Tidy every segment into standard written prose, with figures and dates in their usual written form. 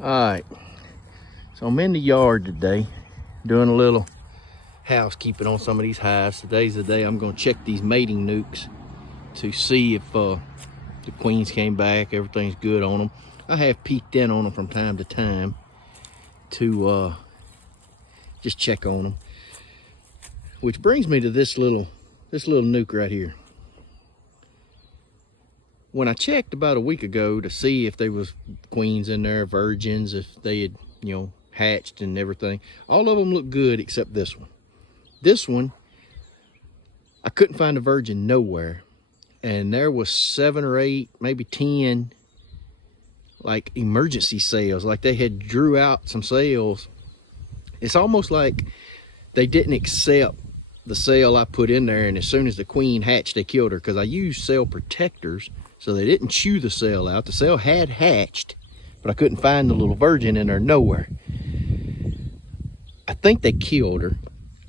All right, so I'm in the yard today doing a little housekeeping on some of these hives. Today's the day I'm going to check these mating nukes to see if the queens came back, everything's good on them. I have peeked in on them from time to time to just check on them, which brings me to this little nuke right here. When I checked about a week ago to see if there was queens in there, virgins, if they had, hatched and everything, all of them looked good except this one. This one, I couldn't find a virgin nowhere. And there was 7 or 8, maybe 10, like emergency cells, like they had drew out some cells. It's almost like they didn't accept the cell I put in there, and as soon as the queen hatched, they killed her, because I used cell protectors, so they didn't chew the cell out. The cell had hatched, but I couldn't find the little virgin in there nowhere. I think they killed her.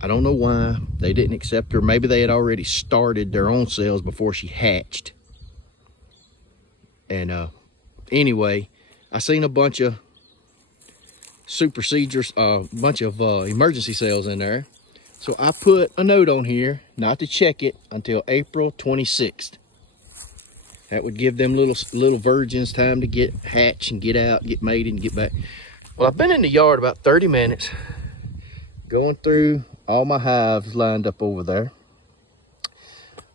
I don't know why they didn't accept her. Maybe they had already started their own cells before she hatched. And anyway, I seen a bunch of emergency cells in there. So I put a note on here not to check it until April 26th. That would give them little virgins time to get hatched and get out, get mated and get back. Well, I've been in the yard about 30 minutes going through all my hives lined up over there.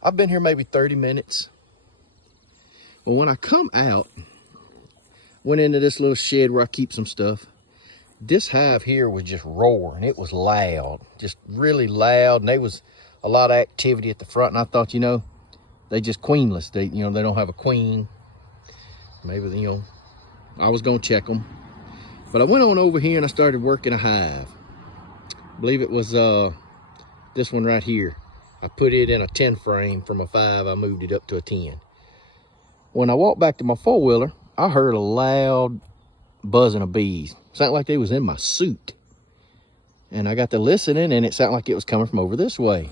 I've been here maybe 30 minutes. Well, when I come out, went into this little shed where I keep some stuff. This hive here was just roaring. It was loud, just really loud. And there was a lot of activity at the front. And I thought, they just queenless. They don't have a queen. Maybe, I was going to check them. But I went on over here and I started working a hive. I believe it was this one right here. I put it in a 10 frame from a 5. I moved it up to a 10. When I walked back to my 4-wheeler, I heard a loud buzzing of bees. Sounded like they was in my suit. And I got to listening, and it sounded like it was coming from over this way.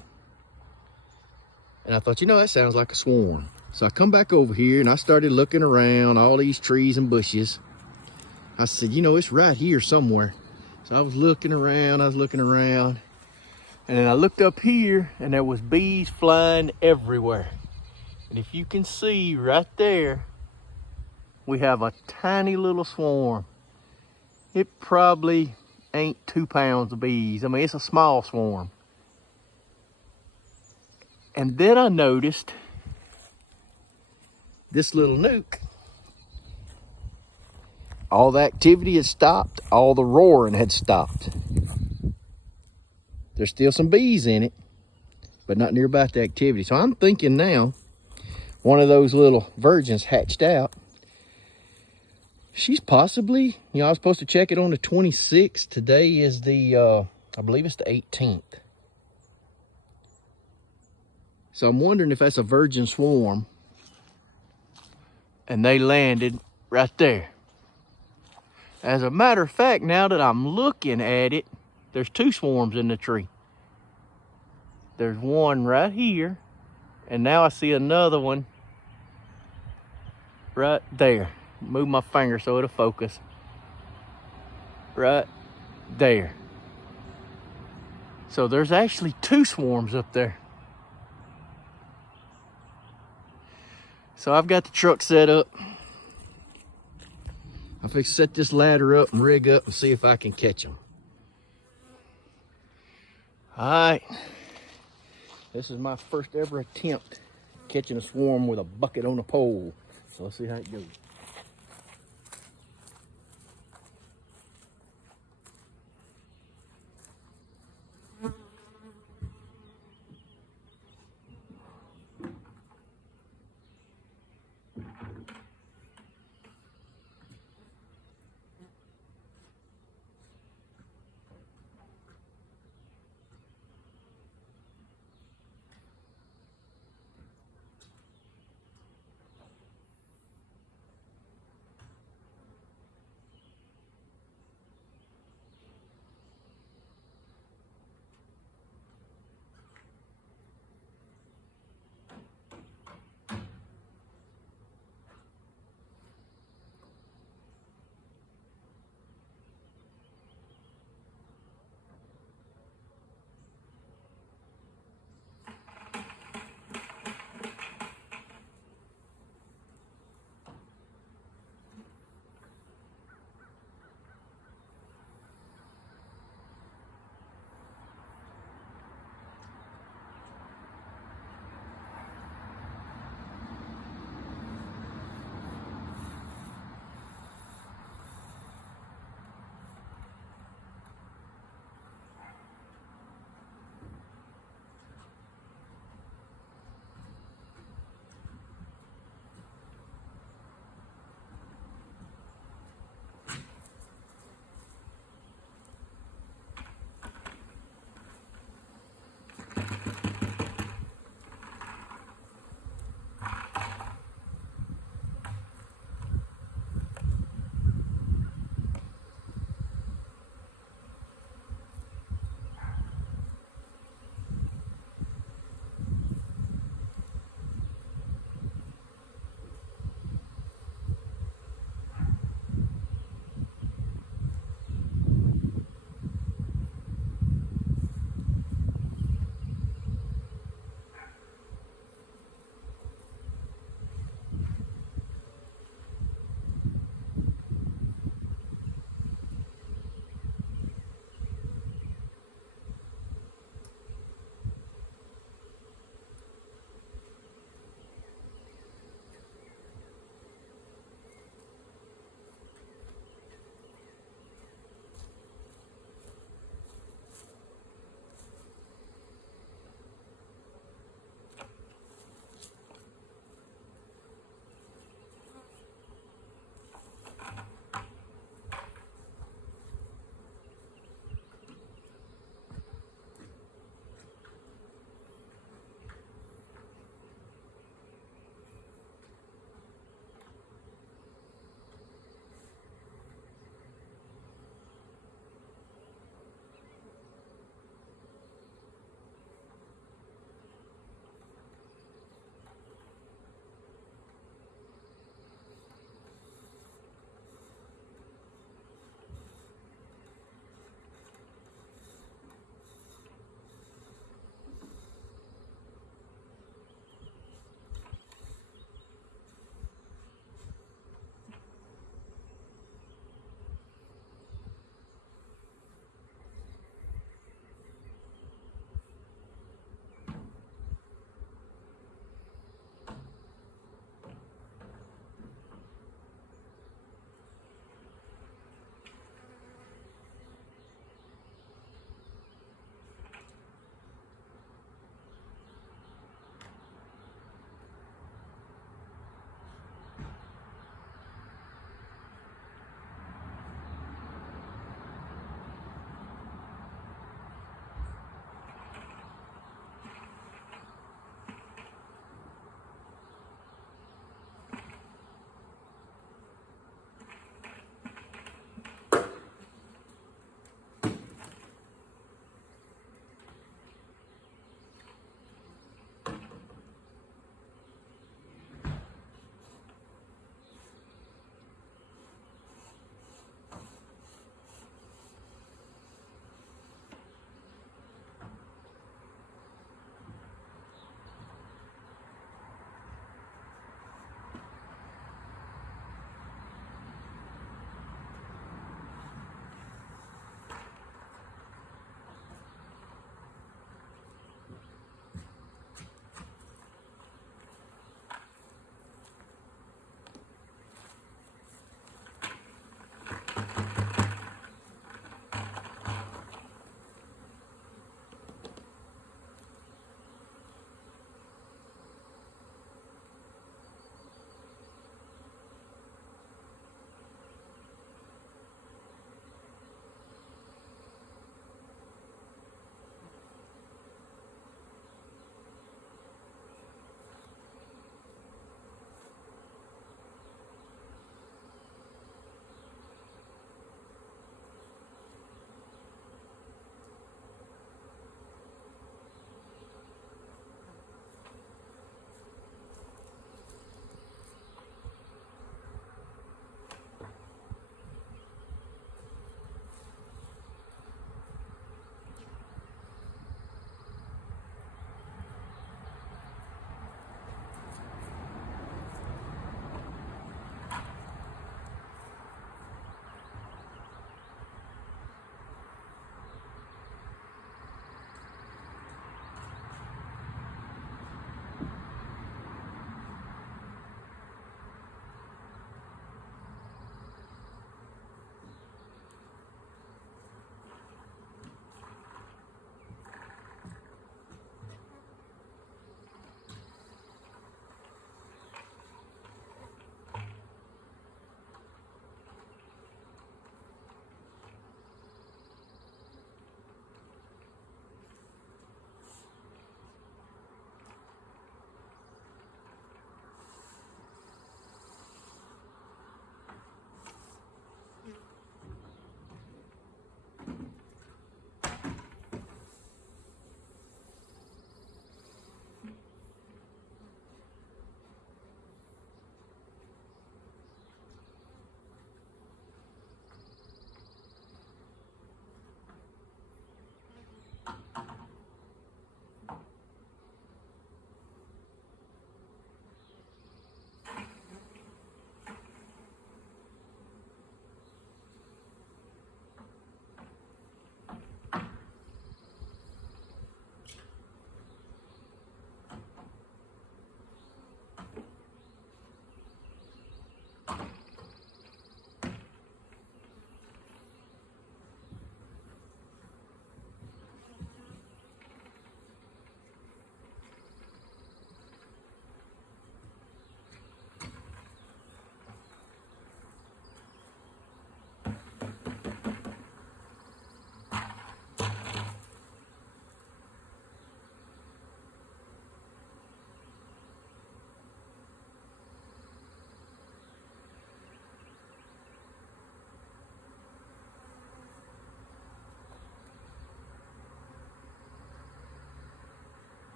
And I thought, that sounds like a swarm. So I come back over here and I started looking around all these trees and bushes. I said, it's right here somewhere. So I was looking around, and then I looked up here and there was bees flying everywhere. And if you can see right there, we have a tiny little swarm. It probably ain't 2 pounds of bees. I mean, it's a small swarm. And then I noticed this little nuke. All the activity had stopped. All the roaring had stopped. There's still some bees in it, but not near about the activity. So I'm thinking now, one of those little virgins hatched out. She's possibly, I was supposed to check it on the 26th. Today is the, I believe it's the 18th. So I'm wondering if that's a virgin swarm. And they landed right there. As a matter of fact, now that I'm looking at it, there's 2 swarms in the tree. There's one right here, and now I see another one right there. Move my finger so it'll focus. Right there. So there's actually 2 swarms up there. So I've got the truck set up. I'm fixing to set this ladder up and rig up and see if I can catch them. All right. This is my first ever attempt catching a swarm with a bucket on a pole. So let's see how it goes.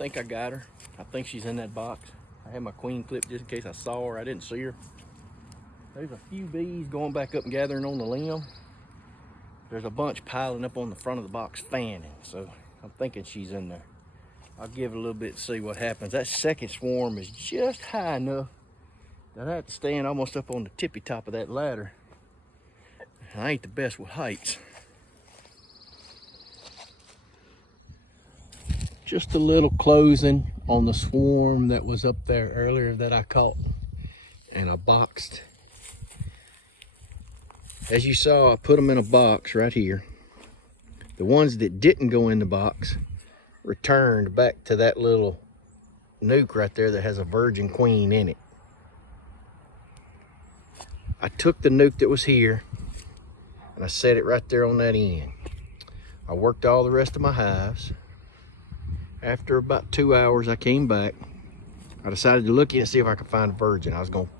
think I got her. I think she's in that box. I had my queen clip just in case I saw her. I didn't see her. There's a few bees going back up and gathering on the limb. There's a bunch piling up on the front of the box fanning, so I'm thinking she's in there. I'll give it a little bit to see what happens. That second swarm is just high enough that I have to stand almost up on the tippy top of that ladder. I ain't the best with heights. Just a little closing on the swarm that was up there earlier that I caught and I boxed. As you saw, I put them in a box right here. The ones that didn't go in the box returned back to that little nuke right there that has a virgin queen in it. I took the nuke that was here and I set it right there on that end. I worked all the rest of my hives. After about 2 hours, I came back. I decided to look in and see if I could find a virgin. I was gonna,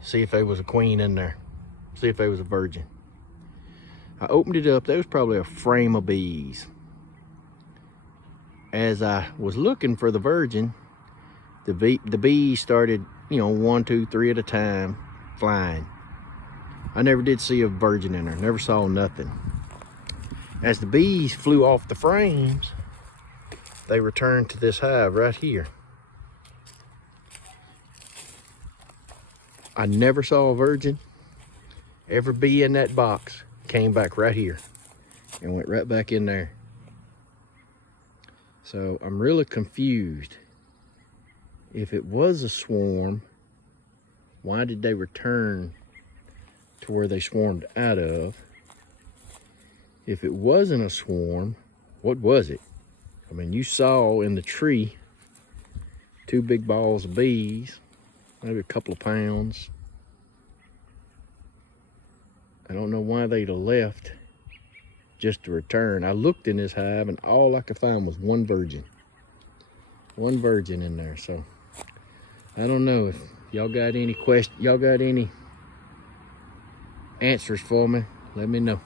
see if there was a queen in there. See if there was a virgin. I opened it up. There was probably a frame of bees. As I was looking for the virgin, the bees started, 1, 2, 3 at a time flying. I never did see a virgin in there. Never saw nothing. As the bees flew off the frames, they returned to this hive right here. I never saw a virgin. Every bee in that box came back right here and went right back in there. So I'm really confused. If it was a swarm, why did they return to where they swarmed out of? If it wasn't a swarm, what was it? I mean, you saw in the tree 2 big balls of bees, maybe a couple of pounds. I don't know why they'd have left just to return. I looked in this hive and all I could find was one virgin. One virgin in there. So I don't know if y'all got any questions, y'all got any answers for me, let me know.